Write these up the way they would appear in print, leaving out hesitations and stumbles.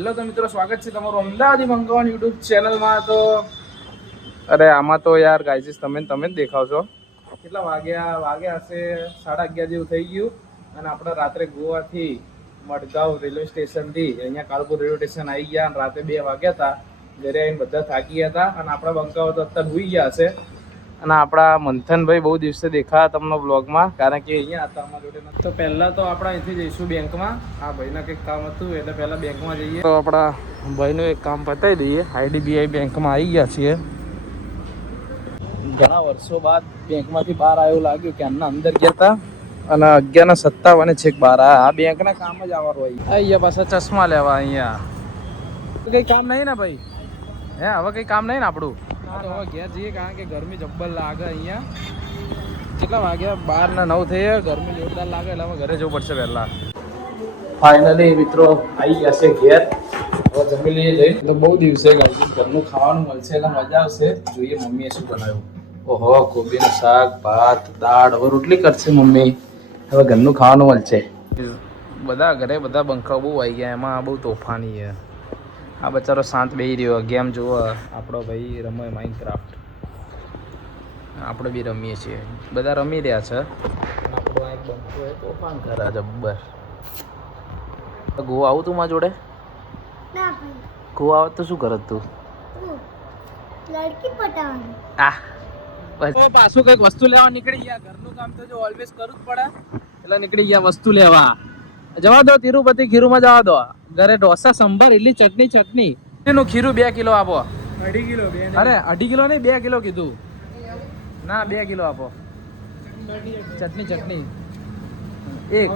Hello તો મિત્રો, સ્વાગત છે તમારું અમદાવાદી મંગાવન યુટ્યુબ ચેનલમાં. તો અરે આમાં તો યાર ગાઈઝીસ તમે જ દેખાવ છો. કેટલા વાગ્યા હશે 11:30 જેવું થઈ ગયું. અને આપણે રાત્રે ગોવાથી મડગાંવ રેલવે સ્ટેશનથી અહીંયા કાલપુર રેલવે સ્ટેશન આવી ગયા. અને રાતે 2 વાગ્યા હતા. ઘરે આવીને બધા થાકી ગયા હતા. અને આપણા બંકાઓ તો અત્યારે સુઈ ગયા હશે. અને આપણા મંથનભાઈ બહુ દિવસે દેખાયા તમને બ્લોગમાં, કારણ કે અહીંયા હતા અમારા જોડે. તો પહેલાં તો આપણે અહીંથી જઈશું બેંકમાં. આ ભાઈના કંઈક કામ હતું એટલે પહેલાં બેંકમાં જઈએ. તો આપણા ભાઈનું એક કામ પતાવી દઈએ. IDBI બેંકમાં આવી ગયા છીએ. ઘણા વર્ષો બાદ બેંકમાંથી બહાર આવ્યું લાગ્યું કે આમના અંદર ગયા હતા. અને 11:57 છેક બહાર આવ્યા. આ બેંકના કામ જ આવવાનું હોય. અહીંયા પાછા ચશ્મા લેવા. અહીંયા કંઈ કામ નહીં ને ભાઈ? હવે કંઈ કામ નહીં ને આપણું? તો હવે ઘેર જઈએ, કારણ કે ગરમી જબ્બર લાગે અહીંયા. કેટલા વાગ્યા? 12:09 થઈ. ગરમી જોરદાર લાગે એટલે હવે ઘરે જવું પડશે પહેલા. ફાઇનલી મિત્રો આવી ગયા છે ઘેર. હવે જમી લઈએ જઈ. તો બહુ દિવસે ઘરનું ખાવાનું મળશે એટલે મજા આવશે. જોઈએ મમ્મીએ શું બનાવ્યું. ઓહો, કોબીનું શાક, ભાત, દાળ. હવે રોટલી કરશે મમ્મી. હવે ઘરનું ખાવાનું મળશે. બધા ઘરે બધા બંકાઓ બહુ આવી ગયા. એમાં બહુ તોફાની છે. આ બચારો શાંત બેસી રહ્યો, ગેમ જુઓ. આપણો ભાઈ રમે માઇનક્રાફ્ટ. આપણે બી રમીએ છીએ. બધા રમી રહ્યા છે. આપણો આ એક બંકો એ તોફાન કરે જબ્બર. ગોવા આવું તું મારા જોડે? ગોવા આવત તો શું કરત તું? લડકી પટાવાની. બસ પાછું કંઈક વસ્તુ લેવા નીકળી ગયા. ઘરનું કામ તો જો ઓલવેઝ કરવું જ પડે. એટલે નીકળી ગયા વસ્તુ લેવા. જવા દો તિરુપતિ ખીરુમાં જવા દો. ઘરે ઢોસા, સંભાર, ઇડલી, ચટણી. એનું ખીરું 2 કિલો આપો. 2.5 કિલો? અરે 2.5 કિલો નહીં, 2 કિલો કીધું. ના 2 કિલો આપો. ચટણી એક.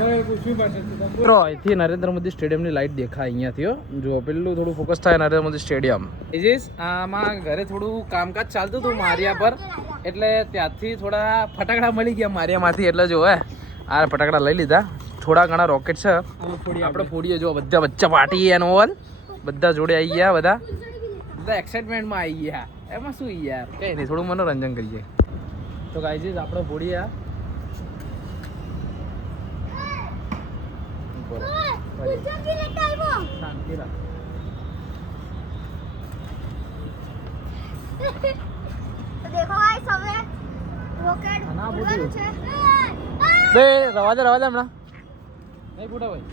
મિત્રો અહીંથી નરેન્દ્ર મોદી સ્ટેડિયમની લાઈટ દેખાય અહીંયાથી. જો પેલું થોડું ફોકસ થાય નરેન્દ્ર મોદી સ્ટેડિયમ. આમાં ઘરે થોડું કામકાજ ચાલતું હતું મારિયા પર, એટલે ત્યાંથી થોડા ફટાકડા મળી ગયા મારિયામાંથી. એટલે જો આ ફટાકડા લઈ લીધા. થોડા ઘણા રોકેટ છે, આપણે ફોડીએ. જો બધા બચ્ચા પાર્ટી એનો ઓલ બધા જોડે આવી ગયા. બધા એક્સાઇટમેન્ટમાં આવી ગયા. એમાં શું યાર, કંઈ નહીં, થોડું મનોરંજન કરીએ. તો ગાઈઝીસ આપણે ફોડીએ. શાંતિ રાખ. देखो गाइस હવે રોકેટ ઉડવાનું છે. બે રવા દે હમણાં નહીં ફૂટા ભાઈ.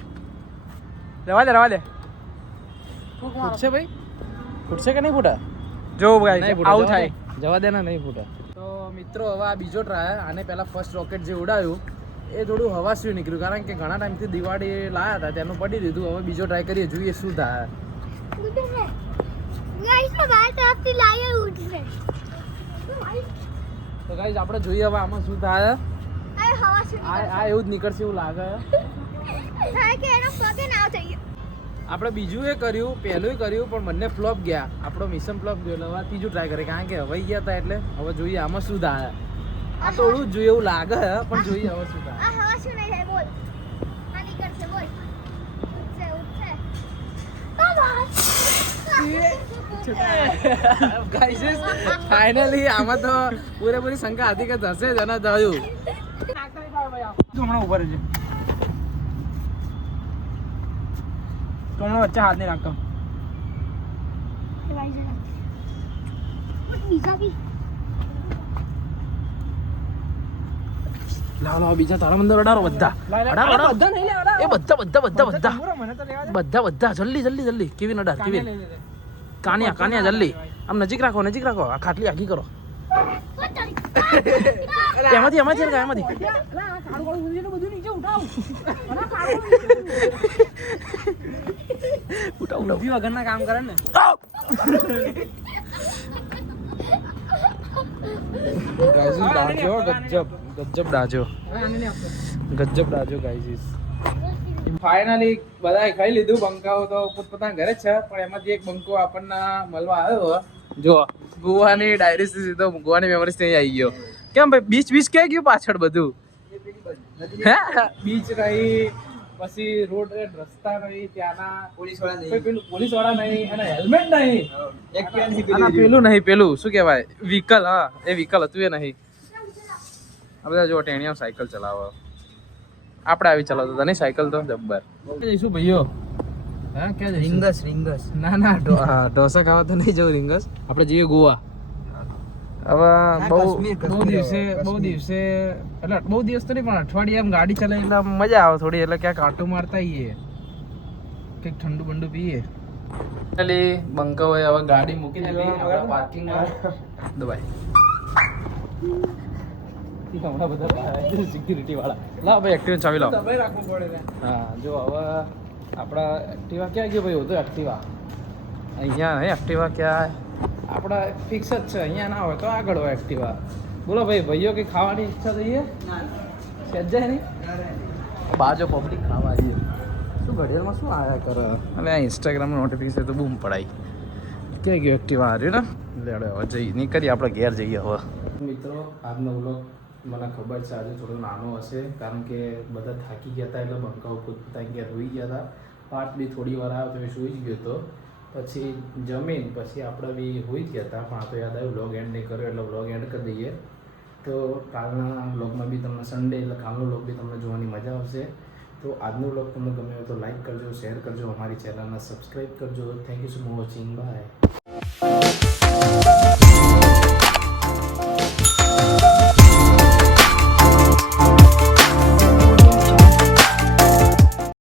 રવા દે ફૂટશે ભાઈ? ફૂટશે કે નહીં ફૂટા? જો ભાઈ આવું થાય. જવા દે ને, નહીં ફૂટા. તો મિત્રો હવે આ બીજો ટ્રાય. આને પહેલાં ફર્સ્ટ રોકેટ જે ઉડાયું એ થોડું હવાસ્યું નીકળ્યું, કારણ કે ઘણા ટાઈમથી દિવાળી લાયા હતા તેનું પડી દીધું. હવે બીજો ટ્રાય કરીએ, જોઈએ શું થાય. ગાઈસ તો બાર તરફથી લાયર ઉડશે. તો ગાઈસ આપણે જોઈએ હવે આમાં શું થાય. અરે હવા શું આ એવું જ નીકળશે એવું લાગે. થાય કે એનો પગે ના થઈ. આપણે બીજું એ કર્યું, પહેલું કર્યું, પણ બંને ફ્લોપ ગયા. આપણો મિશન ફ્લોપ ગયો. હવે ત્રીજું ટ્રાય કરીએ, કારણ કે હવાઈ ગયા હતા. એટલે હવે જોઈએ આમાં શું થાય. આ તો ઓળું જ જોઈએ એવું લાગે, પણ જોઈએ હવે શું થાય. આ હવા શું નહીં થાય બોલ. આ નીકળશે બોલ. ઉઠશે. ગાઈસ ફાઇનલી આમાં તો પૂરેપૂરી શંકા હતી કે થશે જ, અને થયું. હમણાં ઉપર છે તો હમણાં વચ્ચે હાથ નહીં રાખતો. લાવ બીજા તારા મંદર અડારો. બધા જલ્દી કેવી અડાર, કેવી કાનિયા જલ્દી. આમ નજીક રાખો. આ ખાટલી આખી કરો. એમાંથી ઉઠાવ વગરના કામ કરે ને. ગજબ ડાજો ગાઈઝીસ. ફાઇનલી બધાએ ખાઈ લીધું. બંકાઓ તો પોતપોતાના ઘરે જ છે, પણ એમાંથી એક બંકો આપણને મળવા આવ્યો. જો ગોવાની ડાયરીસ સીધો ગોવાની મેમરીઝ ત્યાં આવી ગયો. કેમ ભાઈ બીચ ક્યાં ગયું પાછળ બધું? હે બીચ રહી, પછી રોડ રસ્તા નહીં, ત્યાંના પોલીસ વાળા નહીં, અને હેલ્મેટ નહીં, પેલું નહીં, પેલું શું કહેવાય વ્હીકલ. હા એ વ્હીકલ હતું એ નહીં. આ બધા જો ટેણીઓ સાયકલ ચલાવો. આપણે આવી ચલાવતા હતા નહીં સાયકલ તો જબ્બર. જઈશું ભાઈઓ હા ક્યાં જઈશું રીંગસ રીંગસ ના ના ઢોસા ખાવા તો નહીં જવું રીંગસ આપણે જઈએ ગોવા હવે કાશ્મીર, બહુ કાશ્મીર દિવસે એટલે બહુ દિવસ તો નહીં પણ અઠવાડિયે આમ ગાડી ચલાવી એટલે આમ મજા આવે થોડી એટલે ક્યાંક આટો મારતા આવીએ કંઈક ઠંડુ બંડુ પીએ ચાલી બંકા હોય હવે ગાડી મૂકી દીધી આપણા પાર્કિંગમાં દબાઈ હમણાં બધા સિક્યુરિટી વાળા લાવ ભાઈ એક્ટિવા ચાવી લાવ દબાઈ રાખવું પડે હા જો હવે આપણા એક્ટિવા ક્યાં ગયો ભાઈ હતું એક્ટિવા અહીંયા નહીં એક્ટિવા ક્યાં આપણા ફિક્સ જ છે અહીંયા ના હોય તો આગળ હોય એક્ટિવા બોલો ભાઈ ભાઈઓ કે ખાવાની ઈચ્છા થઈએ સજ્જાય નહીં બાજુ પબ્લિક ખાવા આવીએ શું ઘડિયાળમાં શું આવ્યા કરે અને આ ઇન્સ્ટાગ્રામનું નોટિફિકેશન તો બૂમ પડાય ક્યાં ગયો એક્ટિવા હાર્યું ને લેડે હવે જઈએ નીકળીએ આપણે ઘેર જઈએ હવે મિત્રો આજનો વ્લોગ મને ખબર છે આજે થોડો નાનો હશે કારણ કે બધા થાકી ગયા હતા એટલે બંકાઓ પોતપોતાની ઘેર હોઈ ગયા હતા પાર્ટ બી થોડી વાર આવ્યો તો એ સૂઈ જ ગયો હતો પછી જમીન પછી આપણે બી હોઈ જ ગયા હતા પણ આ તો યાદ આવ્યું વ્લોગ એન્ડ નહીં કર્યો એટલે વ્લોગ એન્ડ કરી દઈએ તો કાલના વ્લોગમાં બી તમને સન્ડે એટલે કાલનો વ્લોગ બી તમને જોવાની મજા આવશે તો આજનો વ્લોગ તમને ગમે હોય તો લાઈક કરજો શેર કરજો અમારી ચેનલને સબસ્ક્રાઈબ કરજો thank you so much watching bye